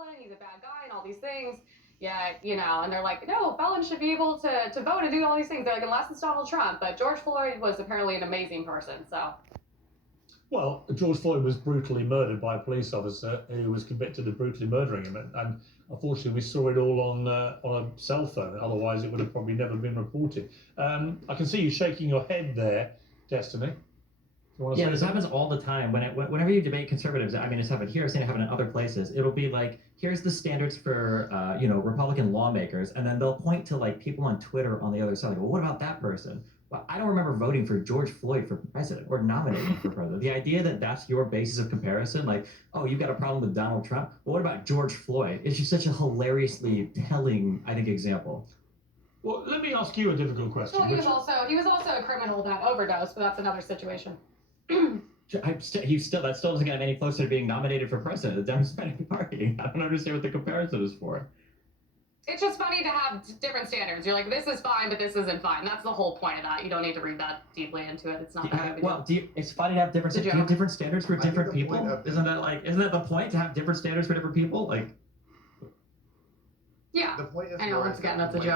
felon, he's a bad guy, and all these things. Yeah, and they're like, no, felons should be able to vote and do all these things. They're like, unless it's Donald Trump. But George Floyd was apparently an amazing person. So Well, George Floyd was brutally murdered by a police officer who was convicted of brutally murdering him, and unfortunately, we saw it all on a cell phone. Otherwise, it would have probably never been reported. I can see you shaking your head there, Destiny. Yeah, this happens all the time. Whenever you debate conservatives, I mean, it's happened here, I've seen it happen in other places. It'll be like, here's the standards for, Republican lawmakers, and then they'll point to like people on Twitter on the other side. Like, well, what about that person? Well, I don't remember voting for George Floyd for president or nominating him for president. The idea that that's your basis of comparison, like, oh, you've got a problem with Donald Trump, but what about George Floyd? It's just such a hilariously telling, I think, example. Well, let me ask you a difficult question. well, he was also a criminal that overdose, but that's another situation. That still doesn't get him any closer to being nominated for president of the Democratic Party. I don't understand what the comparison is for. It's just funny to have different standards. You're like, this is fine, but this isn't fine. That's the whole point of that. You don't need to read that deeply into it. It's not that big of a deal. It's funny to have different. Do you have different standards for different people? Isn't that the point, to have different standards for different people? Like, yeah. The point is, I know. Once again, that's a joke.